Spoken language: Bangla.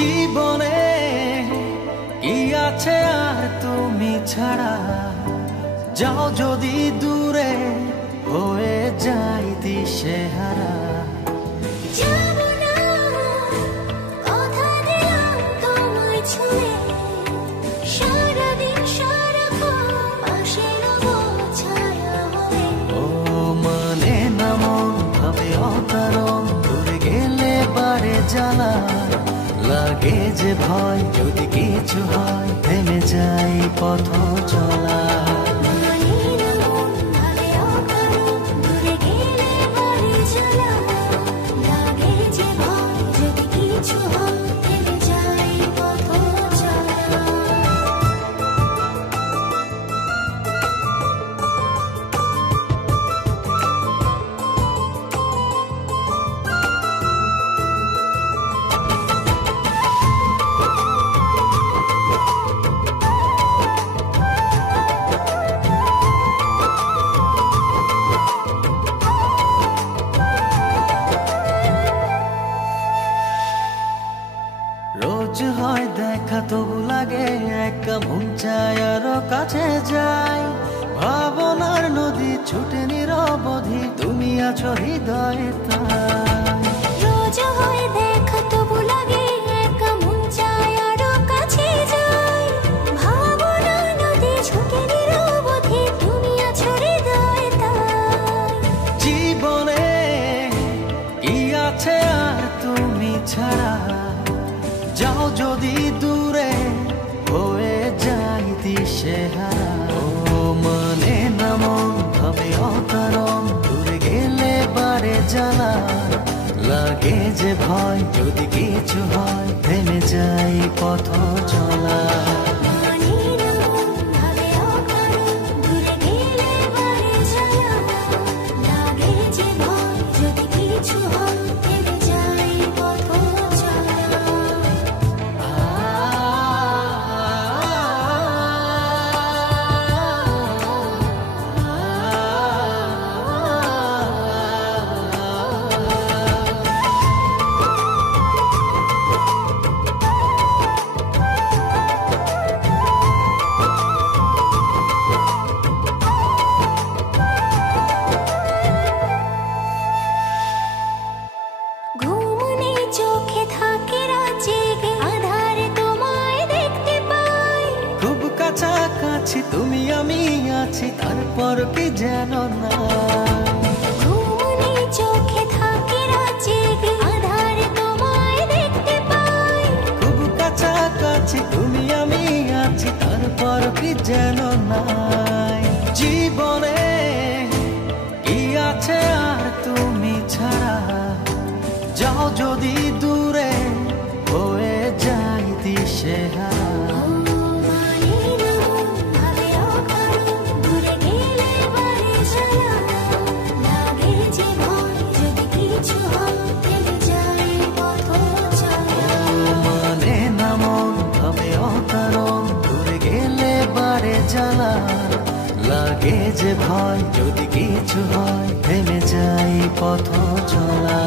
জীবনে কি আছে আর তুমি ছাড়া, যাও যদি দূরে হয়ে যাই দিশেহারা। ও মানে না মন ভাবে অকারণ, দূরে গেলে বারে জ্বালা লাগে যে ভয়, যদি কিছু হয় থেমে যাই পথ চলা। রোজ হয় দেখা তবু লাগে একা, মন চায় আরো কাছে যাই। ভাবনার নদী ছুটে নিরবধি, তুমি আছো হৃদয়ে তাই। রোজ হয় দেখা তবু লাগে একা, মন চায় আরো কাছে যাই। ভাবনার নদী ছুটে নিরবধি, তুমি আছো হৃদয়ে তাই। জীবনে কি আছে আর তুমি ছাড়া, যাও যদি দূরে হয়ে যাই দিশেহারা। ও মানে না মন ভাবে অকারণ, দূরে গেলে বারে জ্বালা লাগে যে ভয়, যদি কিছু হয় থেমে যাই পথ চলা। কাছাকাছি তুমি আমি আছি, তারপর কি যেন না। ঘুমনে চোখে থাকে রাত জেগে, আধারে তোমায় দেখতে পাই। খুব কাছাকাছি তুমি আমি আছি, তারপর কি যেন নাই। জীবনে কি আছে আর তুমি ছাড়া, যাও যদি দূরে হয়ে যাই দিশেহারা। জ্বালা লাগে যে ভয়, যদি কিছু হয় থেমে যাই পথ চলা।